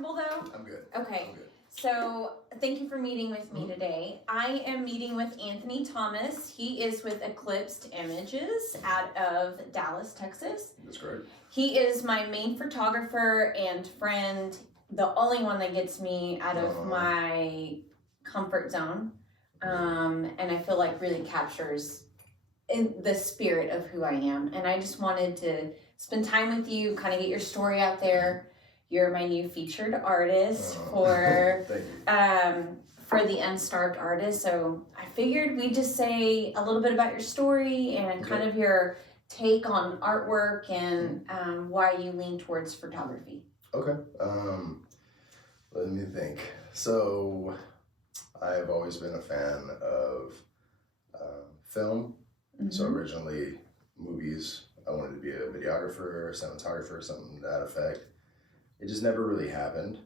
comfortable though? I'm good. Okay. I'm good. So thank you for meeting with me today. I am meeting with Anthony Thomas. He is with Eklipsed Images out of Dallas, Texas. That's great. He is my main photographer and friend, the only one that gets me out of my comfort zone. And I feel like really captures in the spirit of who I am. And I just wanted to spend time with you, kind of get your story out there. You're my new featured artist for the Unstarved Artist. So I figured we'd just say a little bit about your story and kind of your take on artwork and why you lean towards photography. Okay. Let me think. So I've always been a fan of film. So originally movies, I wanted to be a videographer, a cinematographer, something to that effect. It just never really happened.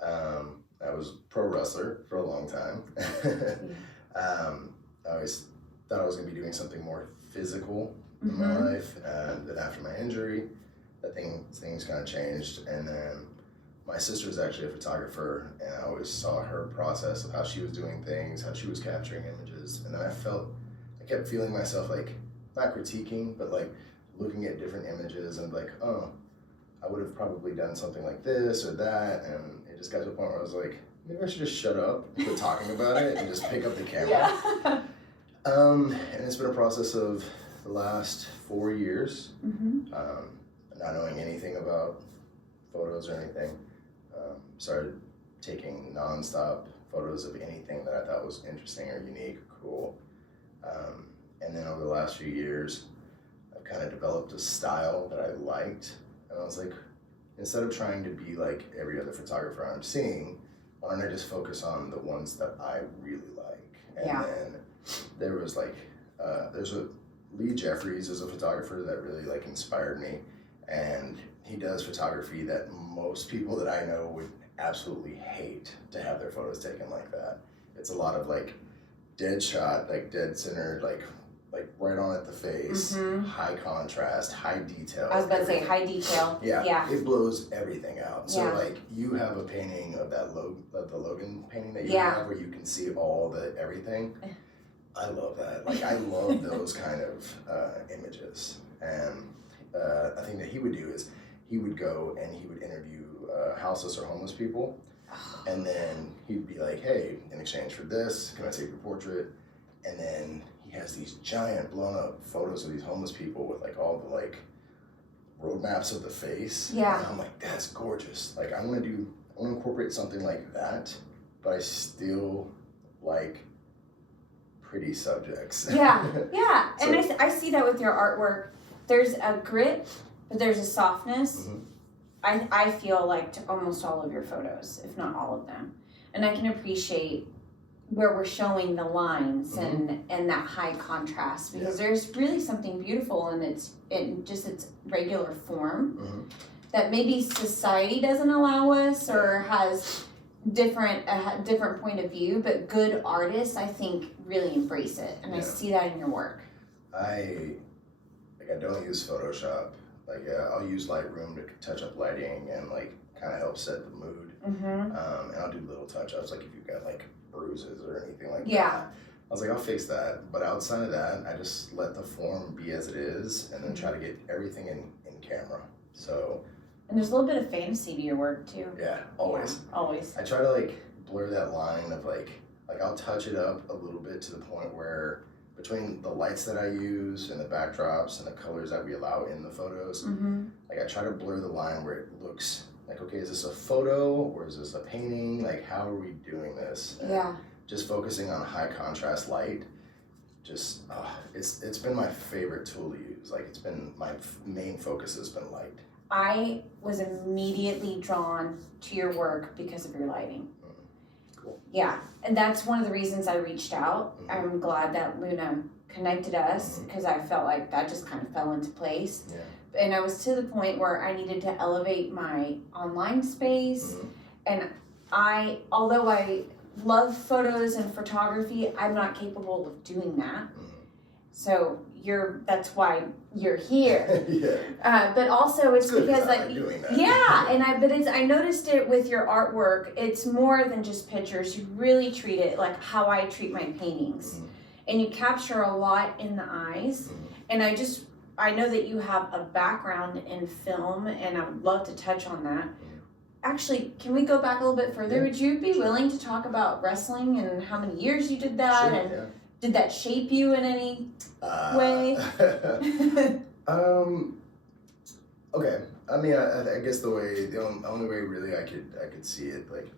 I was a pro wrestler for a long time. I always thought I was going to be doing something more physical in my life. And then after my injury, things kind of changed. And then my sister is actually a photographer, and I always saw her process of how she was doing things, how she was capturing images. And then I kept feeling myself like, not critiquing, but like looking at different images and like, oh, I would have probably done something like this or that, and it just got to a point where I was like, maybe I should just shut up and quit talking about it and just pick up the camera. And it's been a process of the last 4 years, not knowing anything about photos or anything. Started taking non-stop photos of anything that I thought was interesting or unique or cool. And then over the last few years, I've kind of developed a style that I liked. And I was like, instead of trying to be like every other photographer I'm seeing, why don't I just focus on the ones that I really like? And then there was like, there's Lee Jeffries is a photographer that really like inspired me. And he does photography that most people that I know would absolutely hate to have their photos taken like that. It's a lot of like dead shot, like dead centered, like right on at the face, high contrast, high detail. I was about to say high detail. Yeah, it blows everything out. So like you have a painting of that the Logan painting that you have where you can see all the everything. I love that. Like I love those kind of images. And a thing that he would do is he would go and he would interview houseless or homeless people. And then he'd be like, hey, in exchange for this, can I take your portrait? And then he has these giant blown up photos of these homeless people with like all the like roadmaps of the face. Yeah. And I'm like, that's gorgeous. Like I want to incorporate something like that, but I still like pretty subjects. Yeah. So, and I see that with your artwork. There's a grit, but there's a softness. I feel like to almost all of your photos, if not all of them. And I can appreciate where we're showing the lines and that high contrast, because there's really something beautiful in its regular form that maybe society doesn't allow us or has a different point of view, but good artists I think really embrace it, and I see that in your work. I don't use Photoshop. Like I'll use Lightroom to touch up lighting and like kind of help set the mood. And I'll do little touch-ups, like if you've got like bruises or anything like that. I was like, I'll fix that. But outside of that, I just let the form be as it is and then try to get everything in camera. So. And there's a little bit of fantasy to your work too. Yeah, always. Yeah, always. I try to like blur that line of like I'll touch it up a little bit to the point where between the lights that I use and the backdrops and the colors that we allow in the photos, like I try to blur the line where it looks like, okay, is this a photo or is this a painting? Like, how are we doing this? And just focusing on high contrast light, just, it's been my favorite tool to use. Like, it's been, my main focus has been light. I was immediately drawn to your work because of your lighting. Cool. Yeah, and that's one of the reasons I reached out. I'm glad that Luna connected us because I felt like that just kind of fell into place. And I was to the point where I needed to elevate my online space. And although I love photos and photography, I'm not capable of doing that. So that's why you're here. Yeah. But also it's good because I like, like doing that. yeah, and I noticed it with your artwork. It's more than just pictures. You really treat it like how I treat my paintings. Mhm. And you capture a lot in the eyes. Mhm. And I know that you have a background in film, and I would love to touch on that. Actually, can we go back a little bit further? Yeah. Would you be willing to talk about wrestling and how many years you did that? Sure, And yeah. did that shape you in any way? Okay. I mean, I guess the only way really I could see it like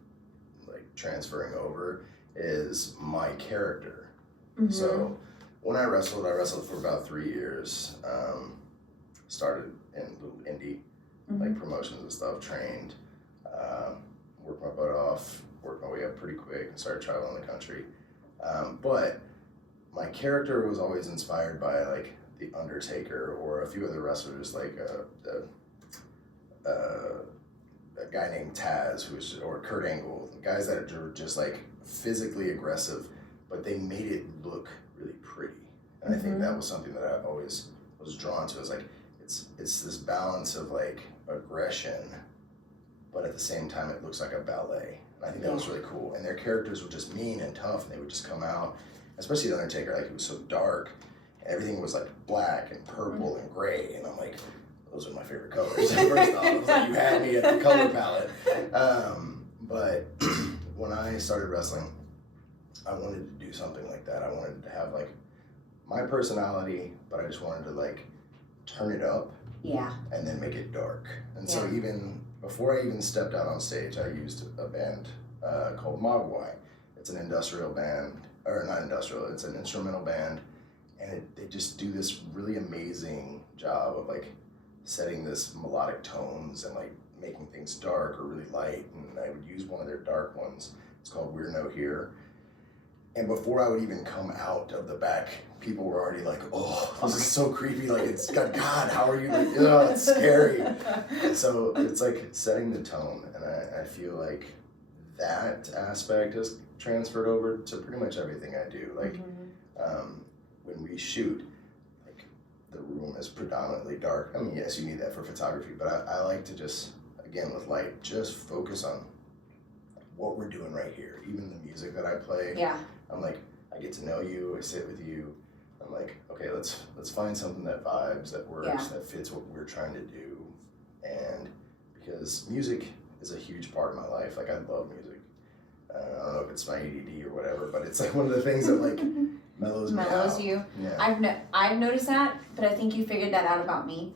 transferring over is my character. Mhm. So when I wrestled for about 3 years. Started in little indie like promotions and stuff. Trained, worked my butt off, worked my way up pretty quick, and started traveling the country. But my character was always inspired by like the Undertaker or a few other wrestlers, like a guy named Taz, or Kurt Angle, guys that are just like physically aggressive, but they made it look really pretty. And I think that was something that I always was drawn to. Is like it's this balance of like aggression, but at the same time it looks like a ballet. And I think that was really cool. And their characters were just mean and tough, and they would just come out, especially the Undertaker, like it was so dark. Everything was like black and purple and gray, and I'm like, those are my favorite colors. First off, I was like, you had me at the color palette. But when I started wrestling, I wanted to do something like that. I wanted to have like my personality, but I just wanted to like turn it up, and then make it dark. And so even before I even stepped out on stage, I used a band called Mogwai. It's an industrial band, or not industrial. It's an instrumental band, and they just do this really amazing job of like setting this melodic tones and like making things dark or really light. And I would use one of their dark ones. It's called We're No Here. And before I would even come out of the back, people were already like, oh, this is so creepy. Like, it's God, how are you? Like, oh, it's scary. So it's like setting the tone. And I feel like that aspect has transferred over to pretty much everything I do. Like, when we shoot, like, the room is predominantly dark. I mean, yes, you need that for photography, but I like to just, again, with light, just focus on what we're doing right here. Even the music that I play. Yeah. I'm like, I get to know you, I sit with you. I'm like, okay, let's find something that vibes, that works, that fits what we're trying to do. And because music is a huge part of my life. Like, I love music. I don't know if it's my ADD or whatever, but it's like one of the things that like mellows me out. You. Yeah. I've noticed that, but I think you figured that out about me.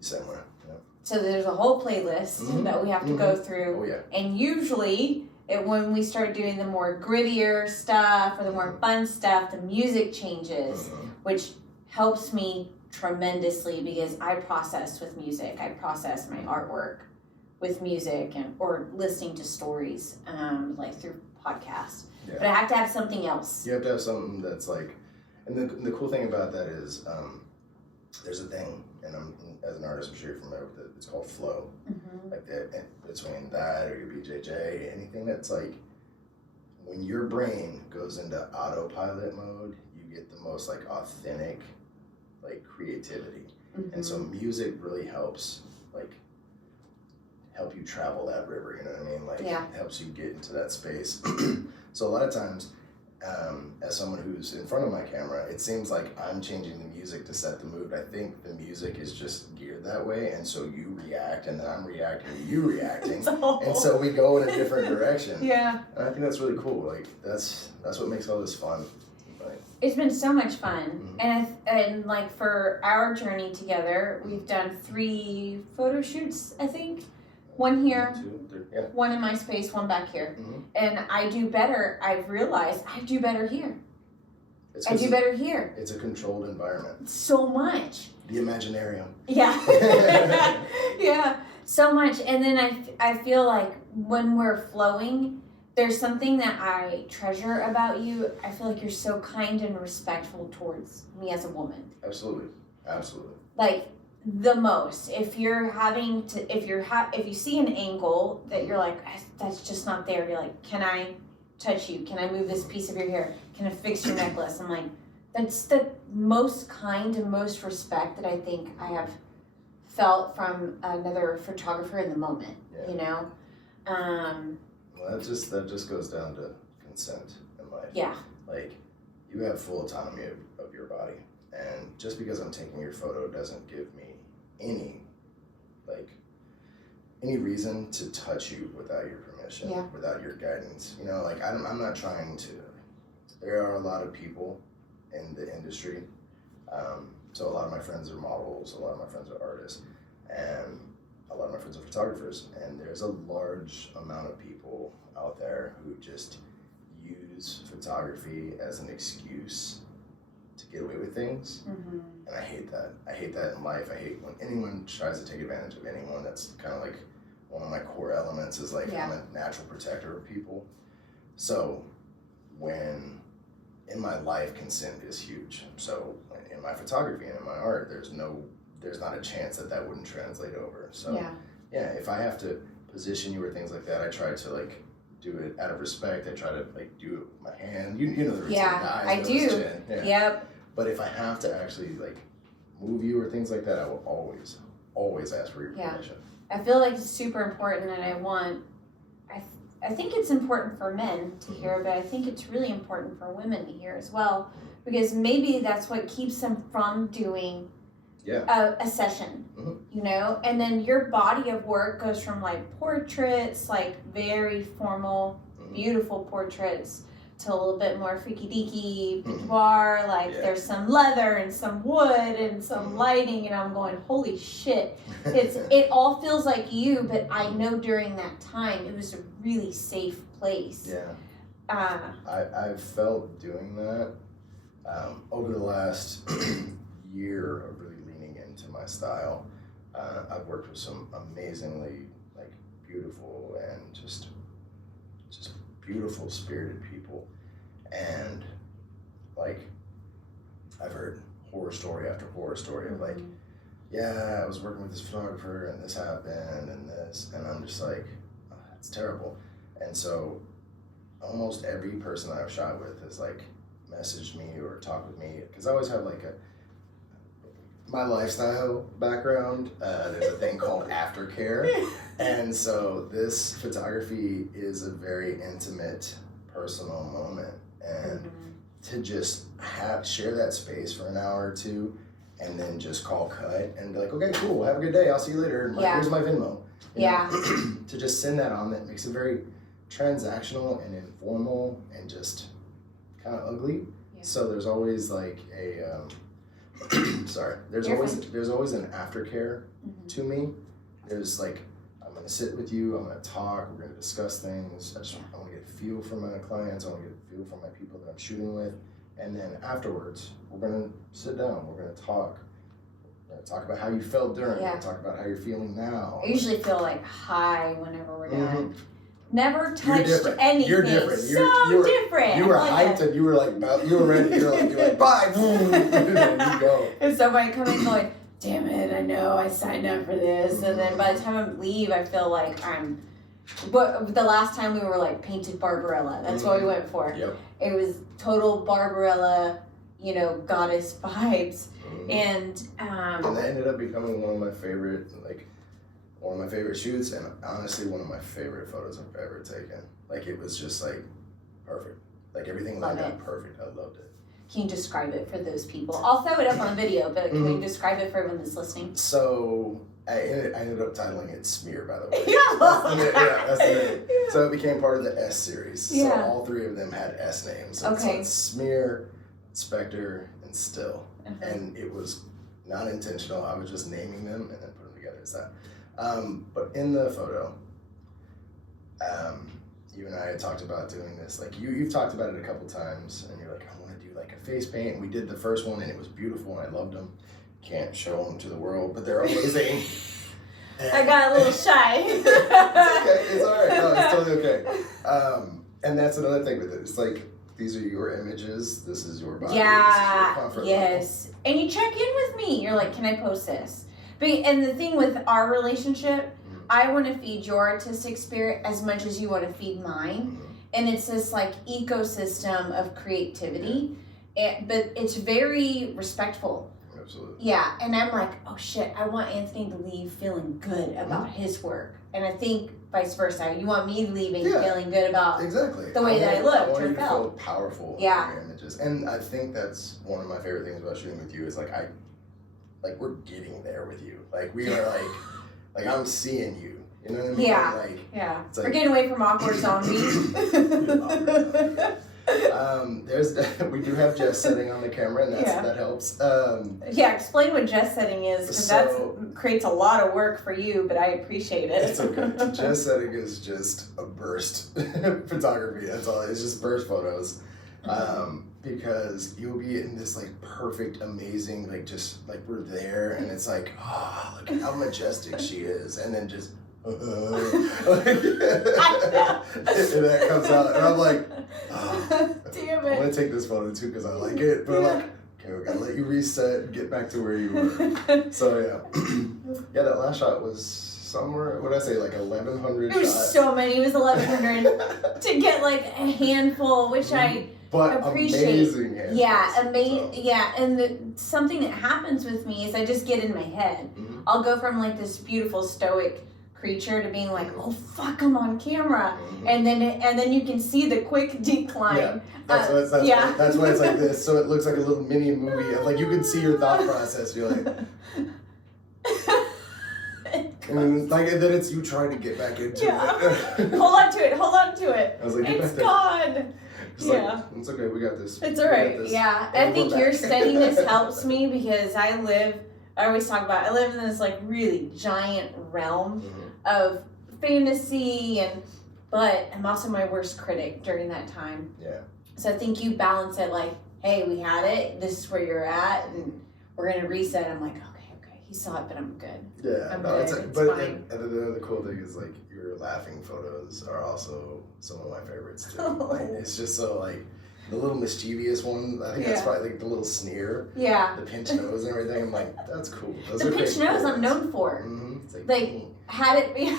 Same way. Yeah. So there's a whole playlist that we have to go through. Oh yeah. And usually, when we start doing the more grittier stuff or the more fun stuff, the music changes, which helps me tremendously because I process with music. I process my artwork with music or listening to stories, like through podcasts. Yeah. But I have to have something else. You have to have something that's like, and the cool thing about that is, there's a thing, and as an artist, I'm sure you're familiar with it. It's called flow. Like between that or your BJJ, anything that's like, when your brain goes into autopilot mode, you get the most like authentic, like creativity. And so music really helps, like, help you travel that river. You know what I mean? Like, it helps you get into that space. So a lot of times, as someone who's in front of my camera, it seems like I'm changing the music to set the mood. I think the music is just geared that way, and so you react, and then I'm reacting to you reacting, and so we go in a different direction. Yeah. And I think that's really cool. Like, that's what makes all this fun. Like, it's been so much fun, and like for our journey together, we've done 3 photo shoots, I think. 1 here, 2, 3, 1 in my space, 1 back here. And I do better. I've realized I do better here. I do better here. It's a controlled environment. So much. The Imaginarium. Yeah. Yeah. So much. And then I feel like when we're flowing, there's something that I treasure about you. I feel like you're so kind and respectful towards me as a woman. Absolutely. Like, the most. If you're having to, if you see an angle that you're like, that's just not there, you're like, can I touch you? Can I move this piece of your hair? Can I fix your necklace? I'm like, that's the most kind and most respect that I think I have felt from another photographer in the moment, Yeah. you know? Well, that just goes down to consent in life. Yeah. Like, you have full autonomy of your body, and just because I'm taking your photo doesn't give me any reason to touch you without your permission, Yeah. without your guidance. You know, like, I'm not trying to. There are a lot of people in the industry. So a lot of my friends are models, a lot of my friends are artists, and a lot of my friends are photographers. And there's a large amount of people out there who just use photography as an excuse to get away with things. Mm-hmm. And I hate that. I hate that in life. I hate when anyone tries to take advantage of anyone. That's kind of like one of my core elements is like, I'm a natural protector of people. So when in my life, consent is huge. So in my photography and in my art, there's not a chance that wouldn't translate over. So yeah, if I have to position you or things like that, I try to like do it out of respect. I try to like do it with my hand. You know the routine. Yeah, I do. Yeah. Yep. But if I have to actually like move you or things like that, I will always ask for your permission. I feel like it's super important, and I think it's important for men to hear, but I think it's really important for women to hear as well, because maybe that's what keeps them from doing a session, you know? And then your body of work goes from like portraits, like very formal, beautiful portraits, to a little bit more freaky deaky boudoir, like there's some leather and some wood and some lighting, and I'm going, holy shit. It all feels like you, but I know during that time it was a really safe place. Yeah. I've felt doing that over the last year of really leaning into my style. I've worked with some amazingly like beautiful and just beautiful spirited people, and like I've heard horror story after horror story of like, I was working with this photographer and this happened and this, and I'm just like, oh, that's terrible. And so almost every person I've shot with has like messaged me or talked with me, because I always have like my lifestyle background, there's a thing called aftercare, and so this photography is a very intimate, personal moment, and to just share that space for an hour or two, and then just call cut and be like, okay, cool, have a good day, I'll see you later, like, here's my Venmo. You know? To just send that on, that makes it very transactional and informal and just kind of ugly. So there's always like a there's always an aftercare to me. There's like, I'm gonna sit with you, I'm gonna talk, we're gonna discuss things. I want to get a feel from my clients, I want to get a feel from my people that I'm shooting with, and then afterwards we're gonna sit down, we're gonna talk. We're gonna talk about how you felt during. We're gonna talk about how you're feeling now. I usually feel like high whenever we're done. Never touched anything. You're different. So different. You were hyped and you were like, you were ready. You're like, bye. And you go. And somebody coming going, damn it, I know I signed up for this. And then by the time I leave, I feel like but the last time we were like painted Barbarella. That's what we went for. Yep. It was total Barbarella, you know, goddess vibes. And that ended up becoming one of my favorite shoots, and honestly one of my favorite photos I've ever taken. Like, it was just like perfect. Like, everything lined up perfect. I loved it. Can you describe it for those people? I'll throw it up on video, but can you describe it for everyone that's listening? So I ended up titling it Smear, by the way. That's the name. So it became part of the S series. So all three of them had S names. So it's Smear, Spectre, and Still. And it was not intentional. I was just naming them and then put them together as that. But in the photo, you and I had talked about doing this. Like, you've talked about it a couple times, and you're like, I want to do like a face paint. And we did the first one, and it was beautiful, and I loved them. Can't show them to the world, but they're amazing. I got a little shy. It's okay. It's all right. No, it's totally okay. And that's another thing with it. It's like, these are your images. This is your body. Yeah. This is your comfort Yes. level. And you check in with me. You're like, can I post this? And the thing with our relationship, I want to feed your artistic spirit as much as you want to feed mine. And it's this like ecosystem of creativity. but it's very respectful. Absolutely. Yeah, and I'm like, oh shit, I want Anthony to leave feeling good about his work. And I think vice versa. You want me leaving feeling good about the way that I looked I want or you to felt. feel powerful in your images. And I think that's one of my favorite things about shooting with you is like we're getting there with you. Like we are like I'm seeing you. You know what I mean? Yeah. It's we're getting away from awkward zombies. We do have Jess setting on the camera, and that helps. Explain what Jess setting is, because that creates a lot of work for you, but I appreciate it. It's okay. Jess setting is just a burst photography. That's all. It's just burst photos, because you'll be in this like perfect, amazing, like just like we're there, and it's like, oh, look at how majestic she is, and then just. And that comes out, and I'm like, oh, damn it. I'm gonna take this photo too because I like it, but I'm like, okay, we gotta let you reset and get back to where you were. So that last shot was somewhere. What did I say? Like 1,100. There was so many. It was 1,100 to get like a handful, which I appreciate. Amazing handfuls. Yeah, and something that happens with me is I just get in my head. I'll go from like this beautiful stoic creature to being like, oh fuck, I'm on camera, and then you can see the quick decline. Yeah, that's why it's like this. So it looks like a little mini movie. Like you can see your thought process. You're like, and then it's you trying to get back into it. Hold on to it. I was like, it's gone. Like, it's okay. We got this. It's alright. Yeah, I think your steadiness helps me because I always talk about I live in this like really giant realm of fantasy, but I'm also my worst critic during that time. Yeah. So I think you balance it like, hey, we had it, this is where you're at, and we're gonna reset. I'm like, okay, he saw it, but I'm good. Yeah, I'm good. It's fine. And the cool thing is like your laughing photos are also some of my favorites too. Like it's just so like the little mischievous one, I think that's probably like the little sneer. Yeah. The pinched nose and everything. I'm like, that's cool. Those the pinched nose I'm known for. It's like had it be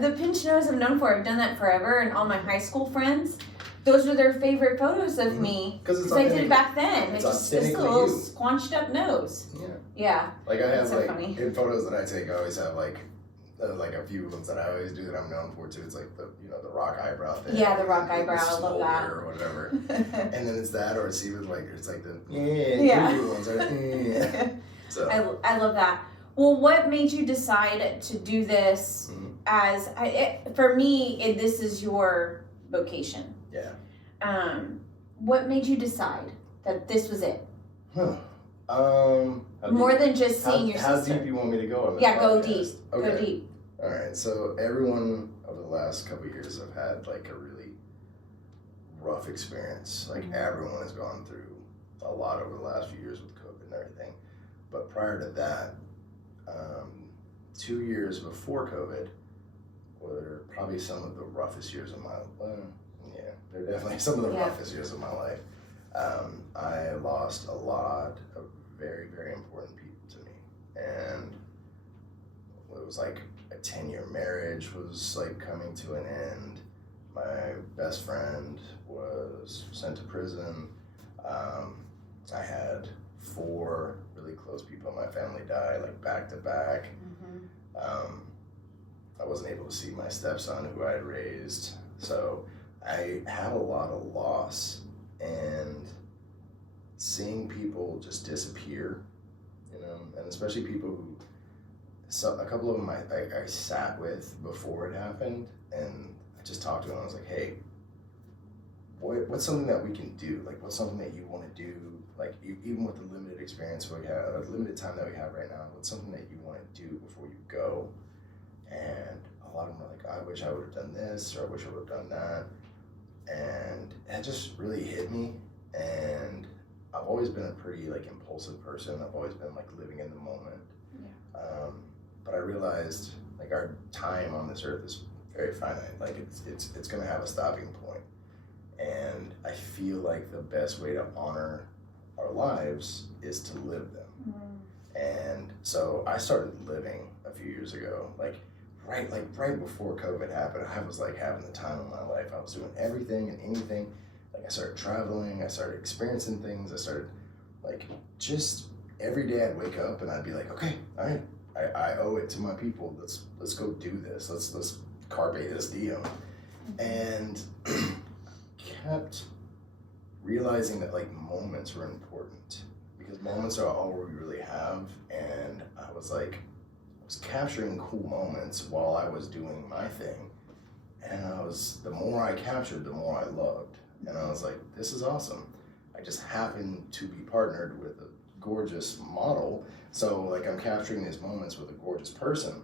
the pinched nose I'm known for. I've done that forever, and all my high school friends, those were their favorite photos of me because I did it back then. It's just a little squanched up nose. Yeah. Like I have in photos that I take, I always have like a few ones that I always do that I'm known for too. It's like the rock eyebrow thing. Yeah, the rock eyebrow. I love that. Or whatever. And then it's that, or it's even like it's like the ones. Right? So I love that. Well, what made you decide to do this for me? This is your vocation. Yeah. What made you decide that this was it? More than just seeing your sister. How deep you want me to go on this? Yeah, go deep. Okay. Go deep. All right. So everyone over the last couple of years have had like a really rough experience. Like everyone has gone through a lot over the last few years with COVID and everything. But prior to that, 2 years before COVID were probably some of the roughest years of my life. They're definitely some of the roughest years of my life. I lost a lot of very, very important people to me. And it was like a 10-year marriage was like coming to an end. My best friend was sent to prison. I had 4 really close people in my family die like back to back. I wasn't able to see my stepson who I had raised. So I had a lot of loss, and seeing people just disappear, and especially people who, a couple of them I sat with before it happened, and I just talked to them. I was like, hey, what's something that we can do? Like, what's something that you want to do? Like, even with the limited experience we have, the limited time that we have right now, what's something that you want to do before you go? And a lot of them were like, I wish I would have done this, or I wish I would have done that. And it just really hit me. And I've always been a pretty like impulsive person. I've always been like living in the moment. But I realized like our time on this earth is very finite. Like it's gonna have a stopping point. And I feel like the best way to honor our lives is to live them. And so I started living a few years ago, like right before COVID happened, I was like having the time of my life. I was doing everything and anything. Like I started traveling, I started experiencing things, I started like just every day I'd wake up and I'd be like, okay, all right, I owe it to my people. Let's go do this. Let's carpe this diem. And kept realizing that like moments were important because moments are all we really have. And I was capturing cool moments while I was doing my thing. And the more I captured, the more I loved. And I was like, this is awesome. I just happened to be partnered with a gorgeous model. So like I'm capturing these moments with a gorgeous person.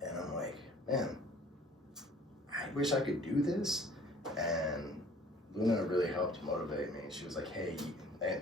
And I'm like, man, I wish I could do this. And Luna really helped motivate me. She was like, hey, and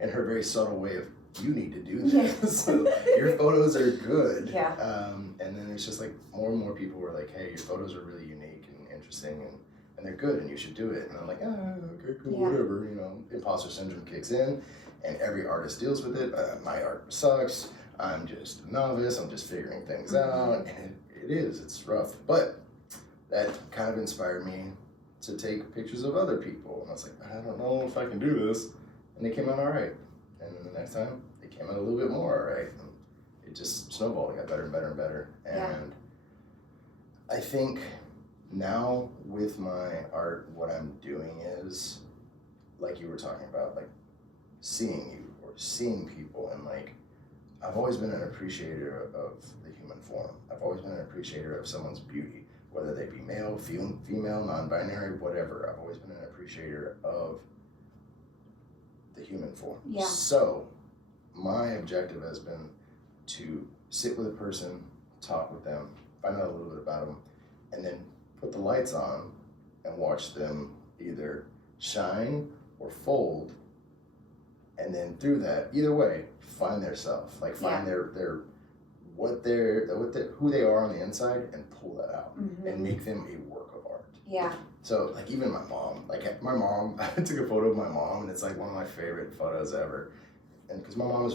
in her very subtle way of, you need to do this. Your photos are good. Yeah. And then it's just like more and more people were like, hey, your photos are really unique and interesting and they're good and you should do it. And I'm like, okay, cool, whatever. You know, imposter syndrome kicks in and every artist deals with it. My art sucks. I'm just a novice. I'm just figuring things out. And it's rough. But that kind of inspired me to take pictures of other people. And I was like, I don't know if I can do this. And they came out all right. And then the next time, they came out a little bit more all right. And it just snowballed. It got better and better and better. And I think now with my art, what I'm doing is, like you were talking about, like seeing you or seeing people. And like, I've always been an appreciator of the human form. I've always been an appreciator of someone's beauty, whether they be male, female, non-binary, whatever. I've always been an appreciator of the human form. Yeah. So my objective has been to sit with a person, talk with them, find out a little bit about them, and then put the lights on and watch them either shine or fold. And then through that, either way, find their self, like find their who they are on the inside and pull that out and make them a work of art. Yeah. So like even my mom, I took a photo of my mom and it's like one of my favorite photos ever. And because my mom is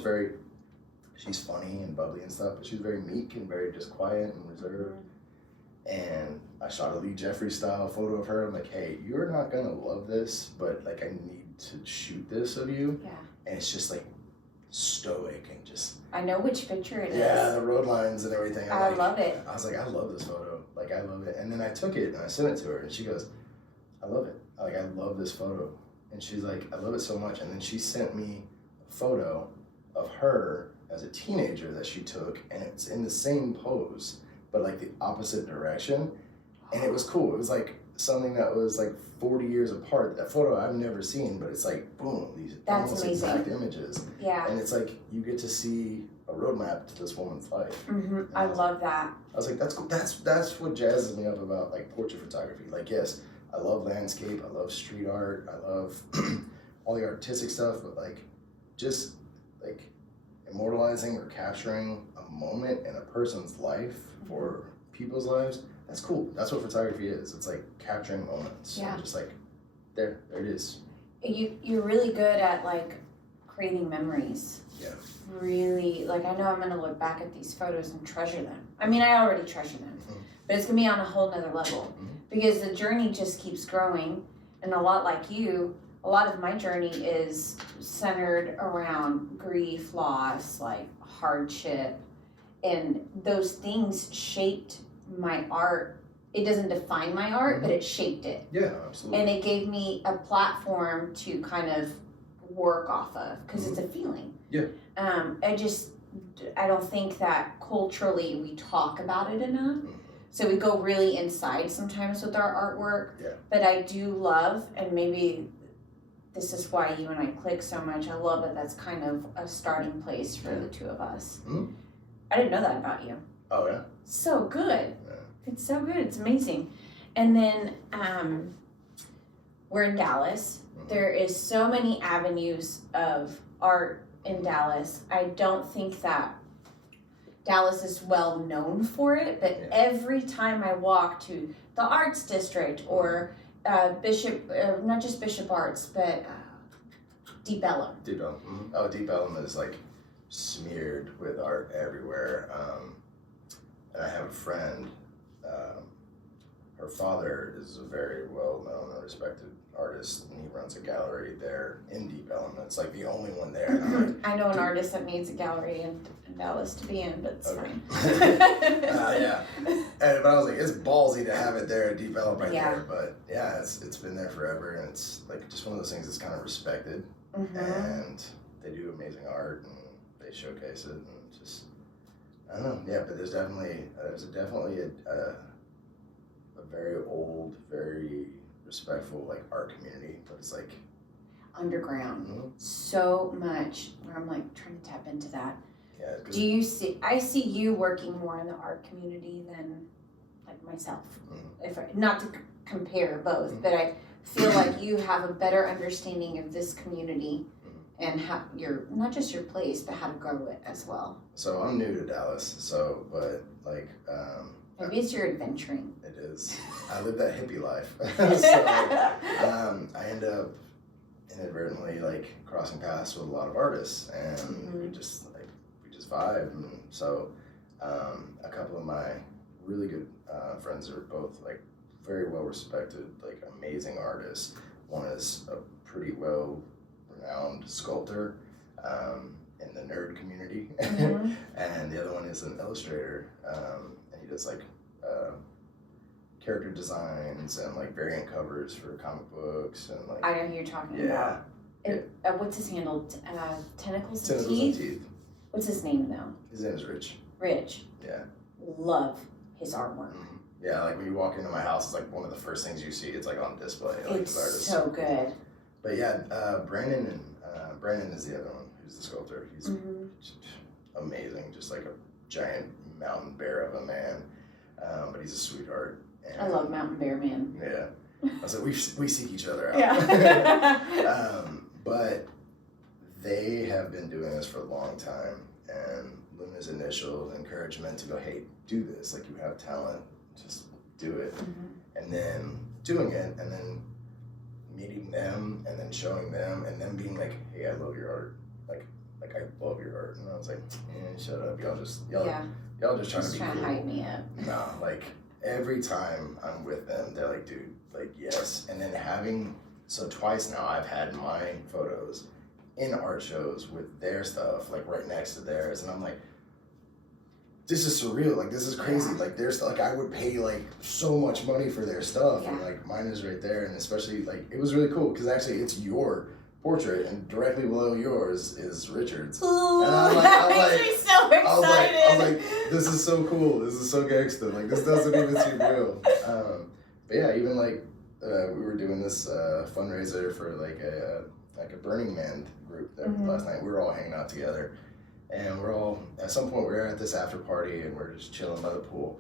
she's funny and bubbly and stuff, but she's very meek and very just quiet and reserved. And I shot a Lee Jeffrey style photo of her. I'm like, hey, you're not gonna love this, but like I need to shoot this of you. Yeah. And it's just like stoic and just. I know which picture it is. Yeah, the road lines and everything. I love it. I was like, I love this photo. Like, I love it. And then I took it and I sent it to her and she goes, I love it. Like, I love this photo. And she's like, I love it so much. And then she sent me a photo of her as a teenager that she took and it's in the same pose, but like the opposite direction. And it was cool. It was like something that was like 40 years apart. That photo I've never seen, but it's like, boom, these almost exact images. Yeah. And it's like, you get to see a roadmap to this woman's life. I love that. I was like, that's cool. That's what jazzes me up about like portrait photography. Like, yes, I love landscape, I love street art, I love all the artistic stuff, but like, just like immortalizing or capturing a moment in a person's life or people's lives, that's cool. That's what photography is. It's like capturing moments. Yeah. Just like, there it is. You're really good at like creating memories. Yeah. Really, like I know I'm gonna look back at these photos and treasure them. I mean, I already treasure them, but it's gonna be on a whole nother level because the journey just keeps growing. And a lot like you, a lot of my journey is centered around grief, loss, like hardship, and those things shaped my art. It doesn't define my art, but it shaped it. Yeah, absolutely. And it gave me a platform to kind of work off of because it's a feeling. Yeah. I don't think that culturally we talk about it enough. So we go really inside sometimes with our artwork. Yeah. But I do love, and maybe this is why you and I click so much. I love that that's kind of a starting place for the two of us. I didn't know that about you. Oh yeah. So good. Yeah. It's so good. It's amazing. And then we're in Dallas. There is so many avenues of art in Dallas. I don't think that Dallas is well known for it, but every time I walk to the Arts District or Bishop, not just Bishop Arts, but Deep Ellum. Deep Ellum. Oh, Deep Ellum is like smeared with art everywhere. And I have a friend, her father is a very well-known and respected artist, and he runs a gallery there in Deep Ellum. It's like the only one there. And I'm like, I know an artist that needs a gallery in Dallas to be in, but it's okay. fine. Yeah. But I was like, it's ballsy to have it there at Deep Ellum right Yeah. there. But yeah, it's been there forever, and it's like just one of those things that's kind of respected, Mm-hmm. and they do amazing art, and they showcase it, and just, I don't know. Yeah, but there's definitely a very old, very respectful like art community, but it's like Underground. Mhm. So much where I'm like trying to tap into that. yeah. 'Cause- Do you see, I see you working more in the art community than like myself. Mhm. If not to compare both, Mhm. but I feel like you have a better understanding of this community Mhm. and how your, not just your place, but how to grow it as well. So I'm new to Dallas, so but like Maybe it's your adventuring. it is. I live that hippie life, so I end up inadvertently like crossing paths with a lot of artists, and Mhm. we just vibe. And so a couple of my really good friends are both like very well respected, like amazing artists. One is a pretty well renowned sculptor in the nerd community, Mhm. and the other one is an illustrator, and he does like character designs and like variant covers for comic books and like I know who you're talking yeah, about. What's his handle? Tentacles and Tentacles Teeth? and Teeth. What's his name now? His name is Rich. Rich. Yeah. Love his artwork. Mhm. Yeah, like when you walk into my house, it's like one of the first things you see. It's like on display. Like It's his art is so good. But yeah, Brandon is the other one who's the sculptor. He's Mhm. just amazing, just like a giant mountain bear of a man. But he's a sweetheart. And I love Mountain Bear Man. Yeah. I was like, we seek each other out. Yeah. But they have been doing this for a long time, and Luna's initial encouragement to go, hey, do this. Like, you have talent, just do it. Mhm. And then doing it, and then meeting them, and then showing them, and then being like, hey, I love your art. Like I love your art. And I was like, shut up. Y'all just Yeah. trying to Just be trying cool. to hype me up. Nah, like every time I'm with them, they're like, dude, like, yes. And then so twice now I've had my photos in art shows with their stuff, like right next to theirs. And I'm like, this is surreal. Like, this is crazy. Yeah. Like, there's like, I would pay like so much money for their stuff. And Yeah. like mine is right there. And especially like, it was really cool because actually it's your portrait and directly below yours is Richard's. Ooh, And I'm like- that I'm makes like- me so excited. I was like, this is so cool. This is so gangster. Like, this doesn't even seem real. But yeah, even like we were doing this fundraiser for like a Burning Man group that Mhm. last night. We were all hanging out together, and we're all at some point we're at this after party and we're just chilling by the pool,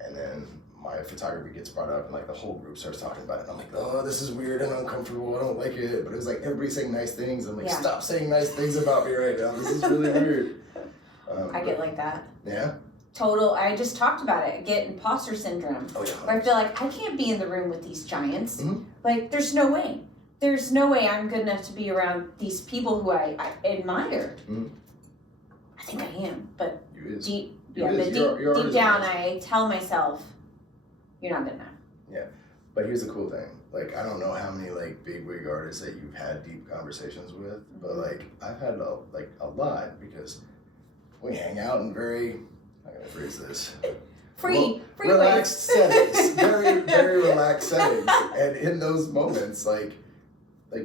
and then my photography gets brought up and like the whole group starts talking about it. And I'm like, oh, this is weird and uncomfortable. I don't like it. But it was like everybody saying nice things. I'm like, Yeah. stop saying nice things about me right now. This is really weird. I get like that. Yeah. Total. I just talked about it. I get imposter syndrome. Oh yeah. Where I feel like I can't be in the room with these giants. Mhm. Like, there's no way. There's no way I'm good enough to be around these people who I admire. Mhm. I think I am, but You is. deep, You yeah, is. but You're deep always down, amazing. I tell myself, you're not good enough. But here's the cool thing. Like, I don't know how many like big wig artists that you've had deep conversations with, but like I've had a lot because we hang out in very, how can I phrase this? Free Relaxed ways. settings. Very, very relaxed settings. And in those moments, like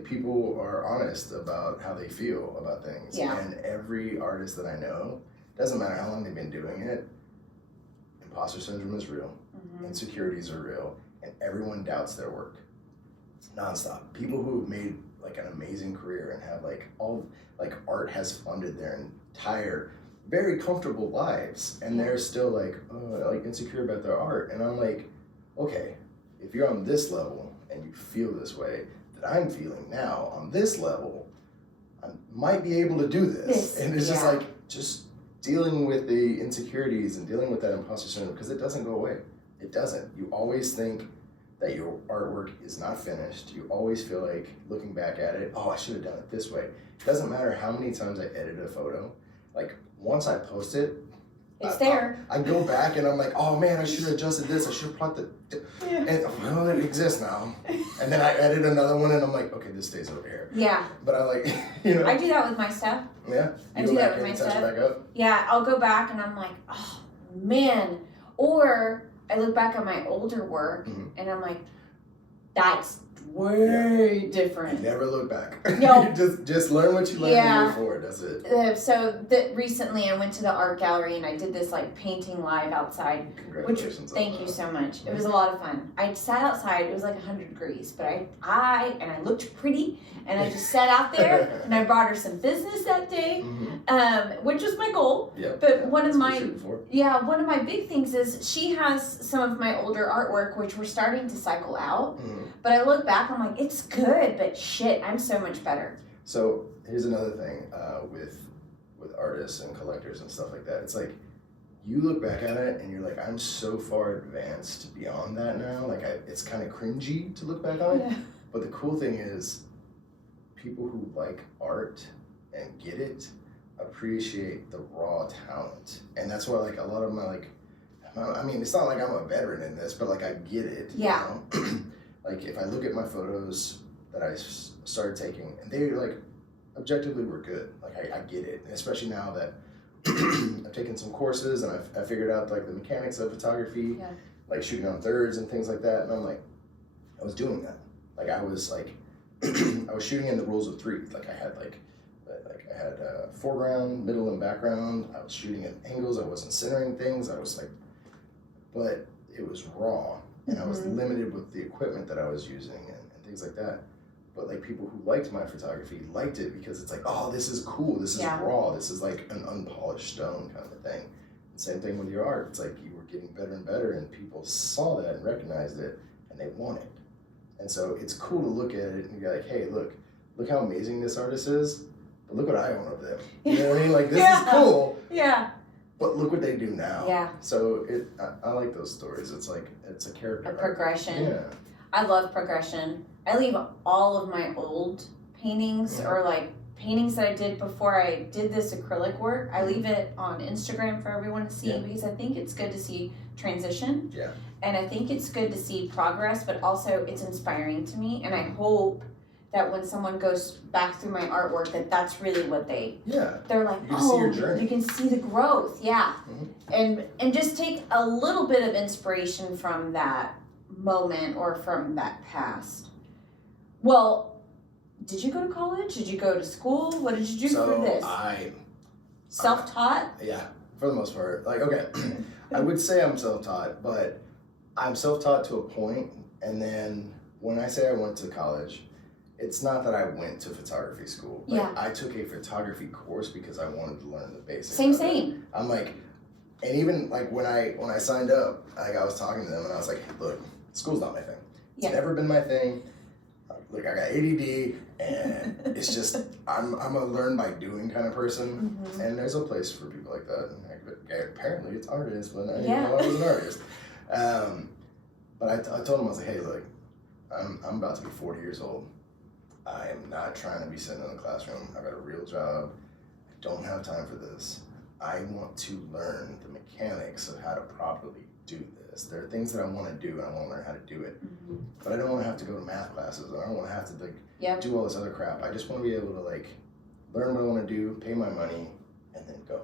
people are honest about how they feel about things. Yeah. And every artist that I know, doesn't matter how long they've been doing it, imposter syndrome is real. Mhm. Insecurities are real, and everyone doubts their work. Nonstop. People who have made like an amazing career and have like all like art has funded their entire very comfortable lives, and they're still like insecure about their art. And I'm like, okay, if you're on this level and you feel this way that I'm feeling now on this level, I might be able to do this. And it's just yeah. like just dealing with the insecurities and dealing with that imposter syndrome, because it doesn't go away. It doesn't. You always think that your artwork is not finished. You always feel like looking back at it, oh, I should have done it this way. It doesn't matter how many times I edit a photo. Like once I post it, It's there. I go back and I'm like, oh man, I should have adjusted this. I should have brought and well, it exists now. And then I edit another one and I'm like, okay, this stays over here. Yeah. But I like, you know. I do that with my stuff. Yeah. I do that with my stuff. Back up? Yeah, I'll go back and I'm like, oh man. Or I look back at my older work and I'm like, that's way different. Never look back. No. just learn what you learned and move forward. That's it. So recently I went to the art gallery and I did this like painting live outside. Congratulations. Thank you so much. It was a lot of fun. I sat outside. It was like 100 degrees, but I looked pretty and I just sat out there and I brought her some business that day, which was my goal. Yeah. But one of my big things is she has some of my older artwork which we're starting to cycle out. But I look back, I'm like, it's good, but shit, I'm so much better. So here's another thing with artists and collectors and stuff like that. It's like you look back at it and you're like, I'm so far advanced beyond that now. Like it's kind of cringy to look back on it. But the cool thing is, people who like art and get it appreciate the raw talent, and that's why like a lot of my like, I mean, it's not like I'm a veteran in this, but like I get it. Yeah. You know? Like if I look at my photos that I started taking, and they like objectively were good. Like I get it, and especially now that I've taken some courses and I figured out like the mechanics of photography, like shooting on thirds and things like that. And I'm like, I was doing that. Like I was like, I was shooting in the rules of three. Like I had foreground, middle, and background. I was shooting at angles. I wasn't centering things. I was like, but it was raw. And I was limited with the equipment that I was using and things like that. But like people who liked my photography liked it because it's like, oh, this is cool. This is raw. This is like an unpolished stone kind of a thing. And same thing with your art. It's like you were getting better and better and people saw that and recognized it and they want it. And so it's cool to look at it and be like, hey, look how amazing this artist is. But look what I own of them. You know what I mean? Like this is cool. Yeah. But look what they do now. Yeah. So I like those stories. It's like, it's a character. A progression. Yeah. I love progression. I leave all of my old paintings or like paintings that I did before I did this acrylic work. I leave it on Instagram for everyone to see because I think it's good to see transition. Yeah. And I think it's good to see progress, but also it's inspiring to me. And I hope that when someone goes back through my artwork, that's really what they're like, you can see the growth, and just take a little bit of inspiration from that moment or from that past. Well, did you go to college? Did you go to school? What did you do for this? Self-taught? Yeah, for the most part. Like, okay, I would say I'm self-taught, but I'm self-taught to a point, and then when I say I went to college, it's not that I went to photography school. Like, I took a photography course because I wanted to learn the basics. Same. I'm like, and even like when I signed up, like I was talking to them and I was like, look, school's not my thing. It's never been my thing. Look, I got ADD and it's just, I'm a learn by doing kind of person. And there's a place for people like that. And apparently it's artists, but I didn't know I was an artist. But I told them, I was like, hey, look, I'm about to be 40 years old. I am not trying to be sitting in a classroom. I've got a real job. I don't have time for this. I want to learn the mechanics of how to properly do this. There are things that I want to do and I want to learn how to do it. But I don't want to have to go to math classes. I don't want to have to do all this other crap. I just want to be able to like learn what I want to do, pay my money, and then go.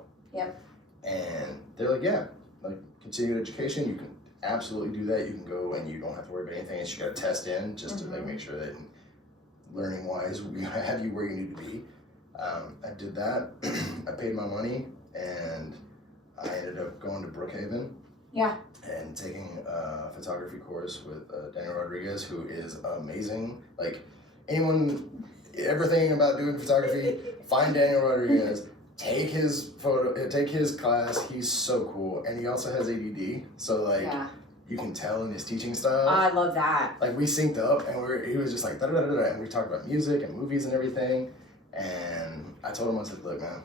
And they're like, yeah, like continued education, you can absolutely do that. You can go and you don't have to worry about anything. You got to test in just to like make sure that learning wise, we have you where you need to be. I did that. I paid my money, and I ended up going to Brookhaven. And taking a photography course with Daniel Rodriguez, who is amazing. Like everything about doing photography, find Daniel Rodriguez, take his class. He's so cool, and he also has ADD. So like. You can tell in his teaching style. I love that. Like we synced up and he was just like da-da-da-da-da, and we talked about music and movies and everything. And I told him, I said, look man,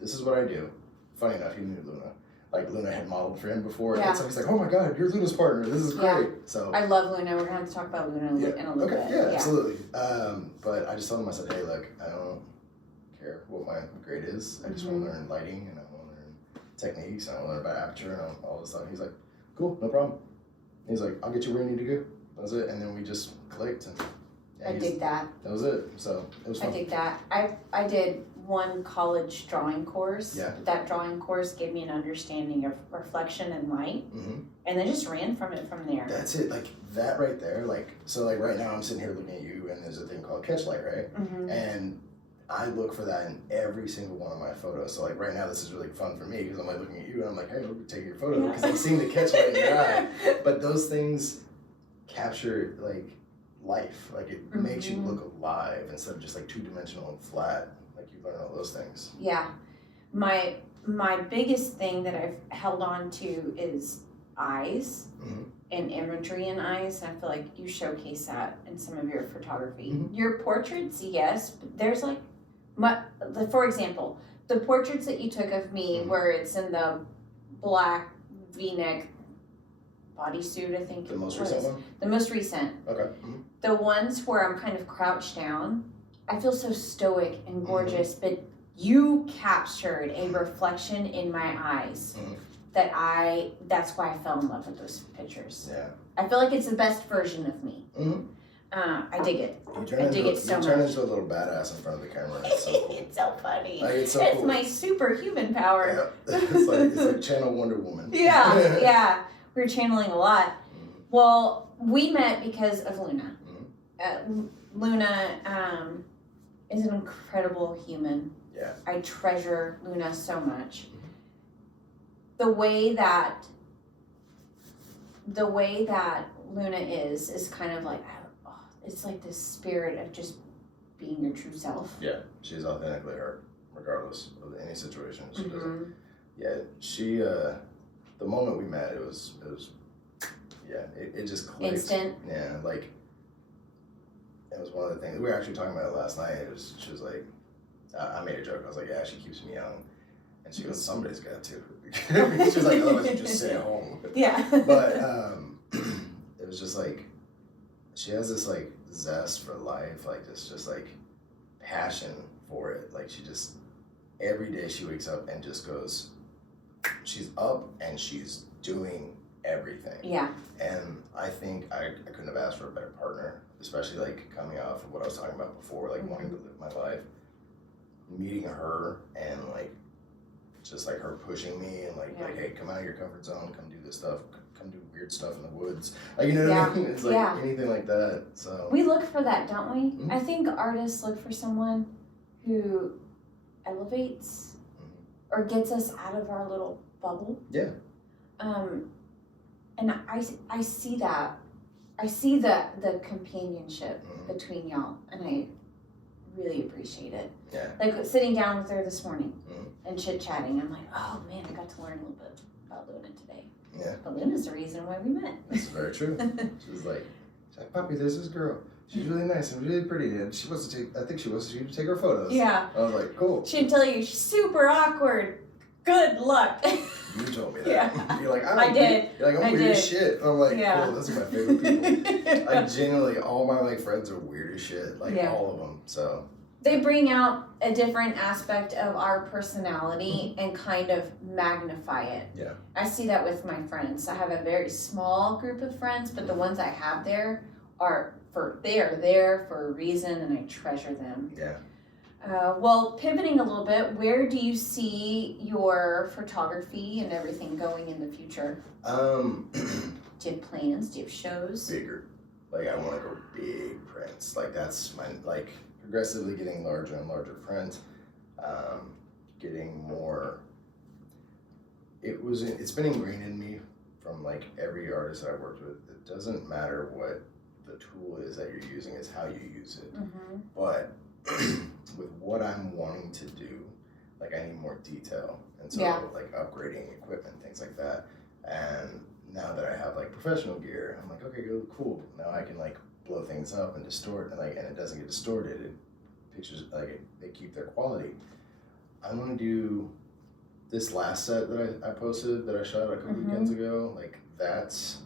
this is what I do. Funny enough, he knew Luna. Like Luna had modeled for him before. And so he's like, oh my God, you're Luna's partner. This is great. So I love Luna. We're gonna have to talk about Luna in a little bit. Yeah, absolutely. But I just told him, I said, hey look, I don't care what my grade is. I just want to learn lighting and I want to learn techniques, and I learned about aperture and all this stuff. He's like, cool, no problem. He's like, I'll get you where you need to go. That was it. And then we just clicked. And I dig that. That was it. So it was fun. I dig that. I did one college drawing course. Yeah. That drawing course gave me an understanding of reflection and light, and then just ran from it from there. That's it. Like that right there. Like so. Like right now, I'm sitting here looking at you, and there's a thing called catch light, right? And I look for that in every single one of my photos. So like right now, this is really fun for me because I'm like looking at you, and I'm like, hey, look, take your photo because I'm seeing the catch light in your eye. But those things capture like life. Like it makes you look alive instead of just like two-dimensional and flat. Like you learn all those things. Yeah, my biggest thing that I've held on to is eyes and imagery in eyes. And I feel like you showcase that in some of your photography. Your portraits, yes, but there's like, for example, the portraits that you took of me where it's in the black V-neck bodysuit, I think. The most recent one? The most recent. Okay. The ones where I'm kind of crouched down, I feel so stoic and gorgeous, but you captured a reflection in my eyes that's why I fell in love with those pictures. Yeah. I feel like it's the best version of me. I dig it. I dig it so much. You turn into a little badass in front of the camera. It's so cool. It's so funny. Like, it's so it's cool. My superhuman power. Yeah. It's like channel Wonder Woman. Yeah. We were channeling a lot. Well, we met because of Luna. Luna is an incredible human. Yeah. I treasure Luna so much. The way that Luna is kind of like, it's like this spirit of just being your true self. Yeah, she's authentically her, regardless of any situation. She doesn't. Yeah, she. The moment we met, it was. Yeah, it just clicked. Instant. Yeah, like. It was one of the things we were actually talking about it last night. She was like, I made a joke. I was like, yeah, she keeps me young, and she goes, somebody's got to. She was like, otherwise you just sit at home. Yeah. But it was just like, she has this like zest for life, like this just like passion for it. Like she just every day she wakes up and just goes, she's up and she's doing everything. Yeah. And I think I couldn't have asked for a better partner, especially like coming off of what I was talking about before, like wanting to live my life. Meeting her and like just like her pushing me and like hey, come out of your comfort zone, come do this stuff, come do weird stuff in the woods. Like, you know what I mean? It's like anything like that. So we look for that, don't we? I think artists look for someone who elevates or gets us out of our little bubble. Yeah. And I see that. I see the companionship between y'all, and I really appreciate it. Yeah. Like sitting down with her this morning and chit-chatting, I'm like, oh man, I got to learn a little bit about Luna today. Yeah. But Luna's the reason why we met. This is very true. She's like, Puppy, there's this girl. She's really nice and really pretty, and she wants to take her photos. Yeah. I was like, cool. She'd tell you, she's super awkward. Good luck. You told me that. Yeah. You're like, I did. You're like, I'm weird as shit. And I'm like, cool, those are my favorite people. Like, genuinely, all my like friends are weird as shit. Like, all of them. So. They bring out a different aspect of our personality and kind of magnify it. Yeah. I see that with my friends. I have a very small group of friends, but the ones I have there they are there for a reason, and I treasure them. Yeah. Well, pivoting a little bit, where do you see your photography and everything going in the future? Do you have plans? Do you have shows? Bigger. Like, I want to go big prints. Like, that's my, like, progressively getting larger and larger print. Getting more. It's been ingrained in me from, like, every artist that I've worked with. It doesn't matter what the tool is that you're using, it's how you use it. But with what I'm wanting to do, like I need more detail, and so like upgrading equipment, things like that. And now that I have like professional gear, I'm like, okay, cool. Now I can like blow things up and distort, and it doesn't get distorted. Pictures like they keep their quality. I want to do this last set that I posted that I shot a couple weekends ago. Like that's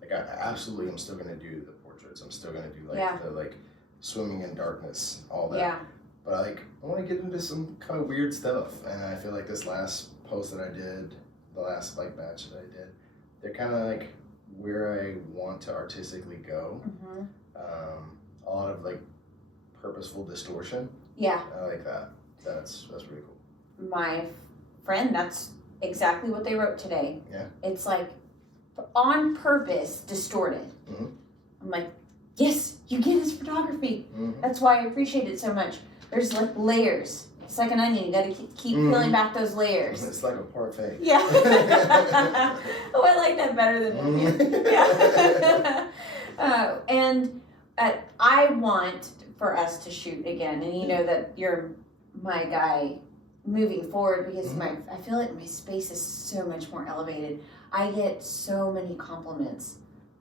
like I absolutely am still gonna do the portraits. I'm still gonna do like the like swimming in darkness, all that. Yeah. But like I want to get into some kind of weird stuff, and I feel like this last posts that I did, the last like batch that I did, they're kind of like where I want to artistically go. A lot of like purposeful distortion. Yeah. I like that. That's pretty cool. My friend, that's exactly what they wrote today. Yeah. It's like on purpose distorted. Mm-hmm. I'm like, yes, you get his photography. Mm-hmm. That's why I appreciate it so much. There's like layers. It's like an onion. You gotta keep peeling back those layers. It's like a parfait. Yeah. Oh, I like that better than onion. Yeah. And I want for us to shoot again, and you know that you're my guy moving forward because I feel like my space is so much more elevated. I get so many compliments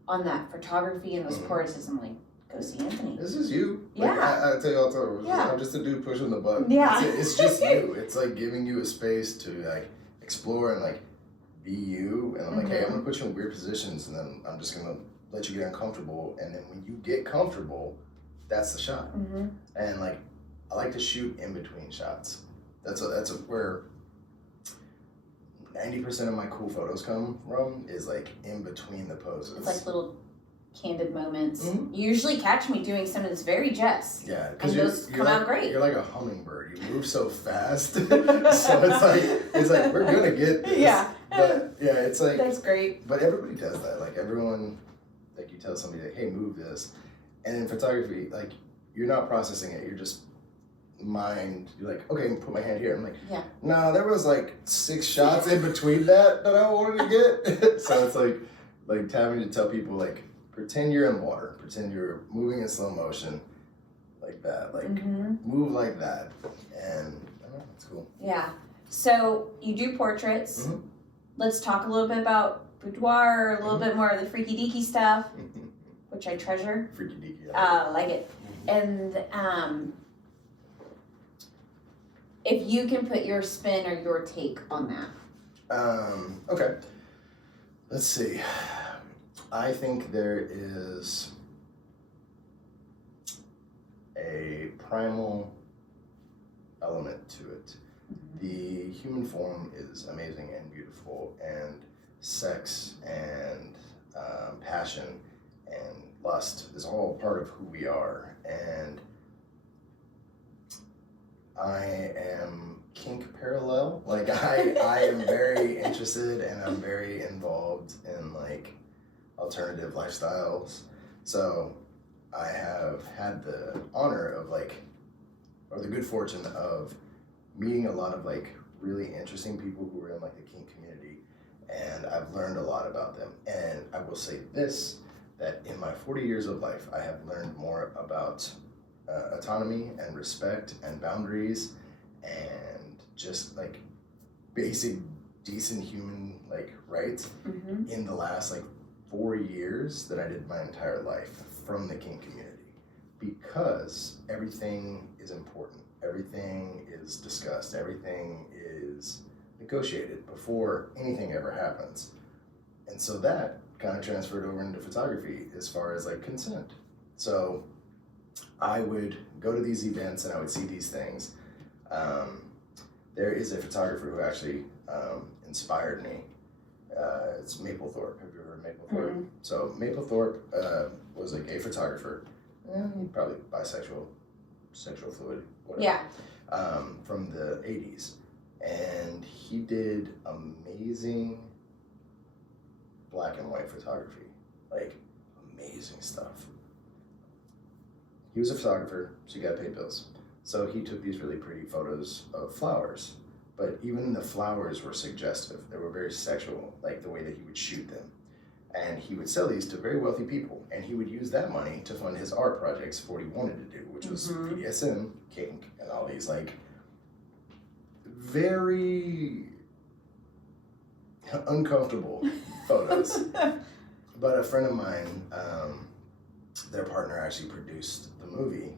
on that photography and those choruses. I'm like, go see Anthony. This is you. Yeah. Like, I tell you all the time, Yeah. I'm just a dude pushing the button. Yeah. It's just you. It's like giving you a space to like explore and like be you. And I'm like, hey, I'm gonna put you in weird positions, and then I'm just gonna let you get uncomfortable. And then when you get comfortable, that's the shot. And like, I like to shoot in between shots. That's where 90% of my cool photos come from, is like in between the poses. It's like little candid moments. You usually catch me doing some of this very Jess. Yeah, And because those come out great. You're like a hummingbird. You move so fast, so it's like we're gonna get this. Yeah. But yeah, it's like That's great. But everybody does that. Like everyone, like you tell somebody like, hey, move this, and in photography, like you're not processing it. You're just you're like, okay, put my hand here. I'm like, nah, there was like 6 shots in between that I wanted to get. So it's like having to tell people like, pretend you're in water, pretend you're moving in slow motion, like that, like move like that, and I don't know, it's cool. Yeah. So you do portraits. Let's talk a little bit about boudoir, a little bit more of the freaky deaky stuff, which I treasure. Freaky deaky. Like it. And if you can put your spin or your take on that. Okay. Let's see. I think there is a primal element to it. The human form is amazing and beautiful, and sex and passion and lust is all part of who we are. And I am kink parallel. Like I am very interested, and I'm very involved in like alternative lifestyles. So I have had the honor of or the good fortune of meeting a lot of like really interesting people who are in like the kink community, and I've learned a lot about them. And I will say this, that in my 40 years of life, I have learned more about autonomy and respect and boundaries and just like basic decent human like rights in the last like 4 years than I did my entire life from the kink community, because everything is important, everything is discussed, everything is negotiated before anything ever happens. And so that kind of transferred over into photography as far as like consent. So I would go to these events and I would see these things. There is a photographer who actually inspired me. It's Mapplethorpe. Have you ever heard of Mapplethorpe? So Mapplethorpe was a gay photographer. Probably bisexual, sexual fluid, whatever. Yeah. From the 80s. And he did amazing black and white photography. Like, amazing stuff. He was a photographer, so he got paid bills. So he took these really pretty photos of flowers. But even the flowers were suggestive. They were very sexual, like the way that he would shoot them. And he would sell these to very wealthy people. And he would use that money to fund his art projects for what he wanted to do, which was BDSM, kink, and all these like very uncomfortable photos. But a friend of mine, their partner actually produced the movie,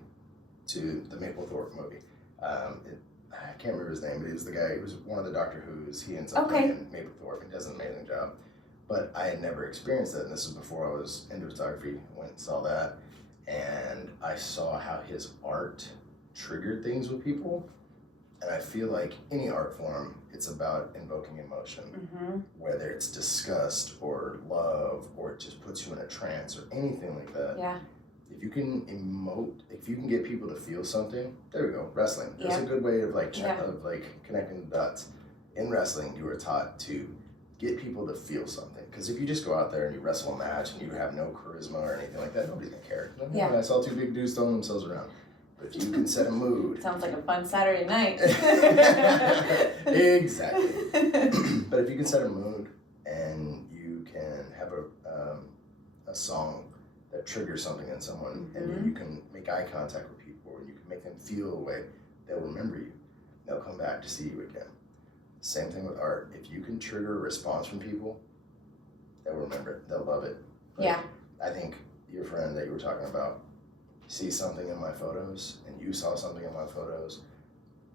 to the Mapplethorpe movie. I can't remember his name, but he was the guy, he was one of the Doctor Who's. He ends up in Mapplethorpe and does an amazing job. But I had never experienced it, and this was before I was into photography. I went and saw that, and I saw how his art triggered things with people. And I feel like any art form, it's about invoking emotion, whether it's disgust or love or it just puts you in a trance or anything like that. Yeah. If you can emote, if you can get people to feel something, there we go. Wrestling. There's a good way of like connecting the dots. In wrestling, you were taught to get people to feel something. Because if you just go out there and you wrestle a match and you have no charisma or anything like that, nobody's gonna care. I saw two big dudes throwing themselves around. But if you can set a mood. Sounds like a fun Saturday night. Exactly. But if you can set a mood and you can have a song that triggers something in someone, and then you can make eye contact with people and you can make them feel a way, they'll remember you. They'll come back to see you again. Same thing with art. If you can trigger a response from people, they'll remember it. They'll love it. Like, I think your friend that you were talking about sees something in my photos, and you saw something in my photos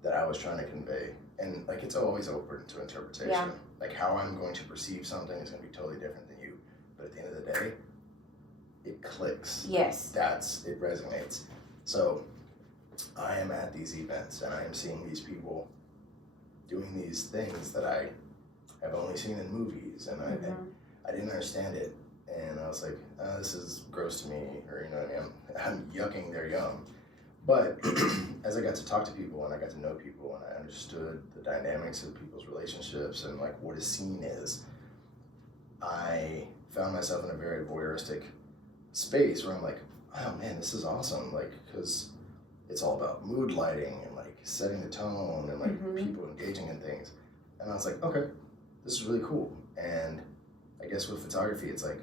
that I was trying to convey. And like, it's always open to interpretation. Yeah. Like how I'm going to perceive something is going to be totally different than you. But at the end of the day, it clicks. Yes. It resonates. So I am at these events and I am seeing these people doing these things that I have only seen in movies, and I didn't understand it. And I was like, this is gross to me, or you know what I mean? I'm yucking their yum. But as I got to talk to people and I got to know people and I understood the dynamics of people's relationships and like what a scene is, I found myself in a very voyeuristic space where I'm like, oh man, this is awesome. Like, because it's all about mood lighting and like setting the tone and like people engaging in things. And I was like, okay, this is really cool. And I guess with photography, it's like,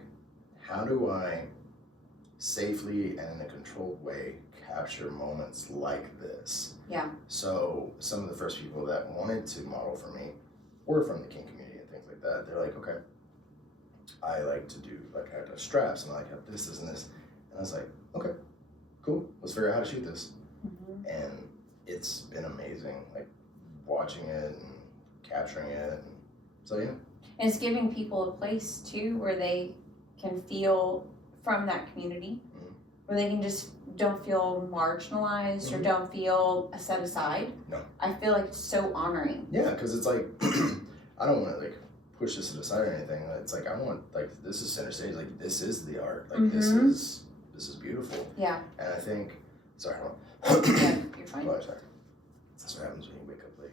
how do I safely and in a controlled way capture moments like this? Yeah. So some of the first people that wanted to model for me were from the kink community and things like that. They're like, okay, I like to do, like I have straps and I like have this and this. And I was like, okay, cool, let's figure out how to shoot this. And it's been amazing, like watching it and capturing it. And so yeah. And it's giving people a place too where they can feel from that community, where they can just don't feel marginalized or don't feel set aside. No. I feel like it's so honoring. Yeah, because it's like, I don't want to like push this to the side or anything. It's like, I want, like, this is center stage. Like, this is the art. Like, this is beautiful. Yeah. And I think, sorry, hold on. Yeah, you're fine. Oh, sorry. That's what happens when you wake up late.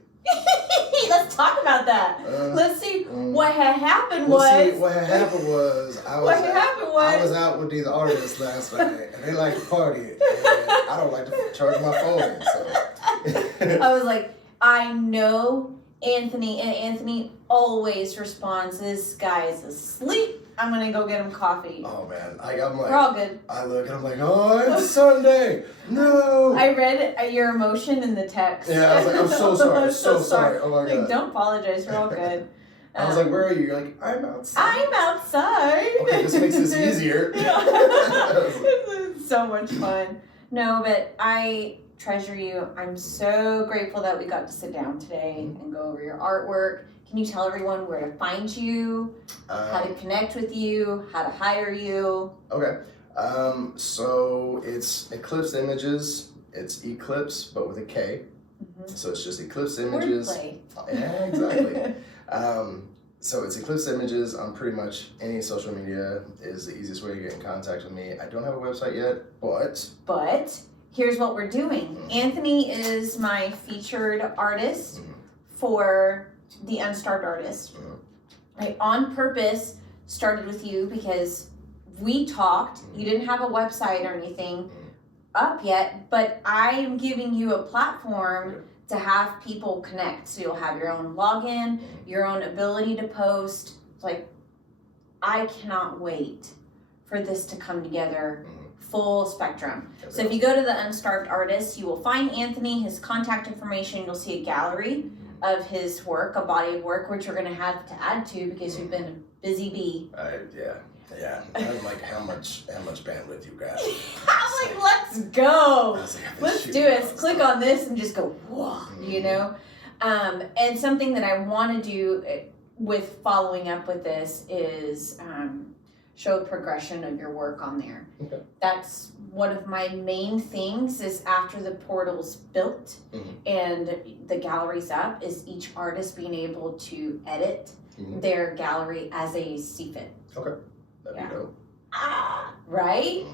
Let's talk about that. Let's see what had happened what had happened was I was out with these artists last night and they like to party and I don't like to charge my phone. So I was like, I know Anthony, and Anthony always responds, this guy is asleep. I'm gonna go get him coffee. Oh man, I'm like, we're all good. I look and I'm like, oh, it's Sunday. No. I read your emotion in the text. Yeah, I was like, I'm so sorry. I'm so sorry. Oh my God. Don't apologize. We're all good. I was like, where are you? You're like, I'm outside. I'm outside. Okay, this makes this easier. It's so much fun. No, but I treasure you. I'm so grateful that we got to sit down today and go over your artwork. Can you tell everyone where to find you, how to connect with you, how to hire you? Okay. So it's Eklipsed Images. It's Eclipse, but with a K. So it's just Eklipsed Images. Wordplay. Yeah, exactly. So it's Eklipsed Images on pretty much any social media is the easiest way to get in contact with me. I don't have a website yet, But here's what we're doing. Anthony is my featured artist for the Unstarved Artist. I on purpose started with you because we talked. You didn't have a website or anything up yet, but I am giving you a platform to have people connect. So you'll have your own login, your own ability to post. Like, I cannot wait for this to come together. Full spectrum. So if you go to the Unstarved Artist, you will find Anthony, his contact information. You'll see a gallery of his work, a body of work, which you're going to have to add to because you've been a busy bee. Yeah. I'm like, how much bandwidth you got? I'm like, let's go. Let's do it. Let's click on this and just go, whoa, you know? And something that I want to do with following up with this is show a progression of your work on there. Okay. That's one of my main things is after the portal's built and the gallery's up is each artist being able to edit their gallery as they see fit. Okay. That'd be dope. Right?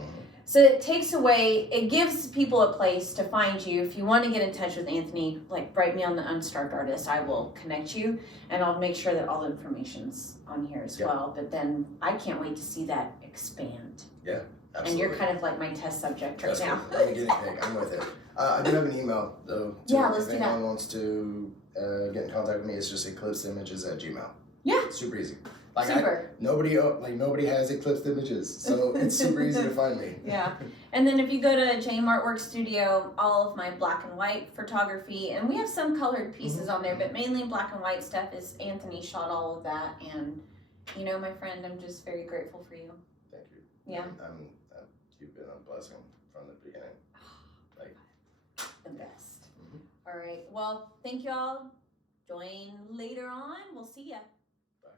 So it takes away, it gives people a place to find you. If you want to get in touch with Anthony, like write me on the Unstarved Artist. I will connect you and I'll make sure that all the information's on here as well. But then I can't wait to see that expand. Yeah, absolutely. And you're kind of like my test subject right now. I'm a guinea pig. I'm with it. I do have an email though. Let's if do that. anyone wants to get in contact with me, it's just eklipsedImages@gmail. Yeah. Super easy. Like Super. Nobody has Eklipsed Images, so it's super easy to find me. Yeah. And then if you go to JM Artwork Studio, all of my black and white photography, and we have some colored pieces on there, but mainly black and white stuff is Anthony shot all of that. And, you know, my friend, I'm just very grateful for you. Thank you. Yeah. You've been a blessing from the beginning. Like the best. All right. Well, thank you all. Join later on. We'll see ya. Bye.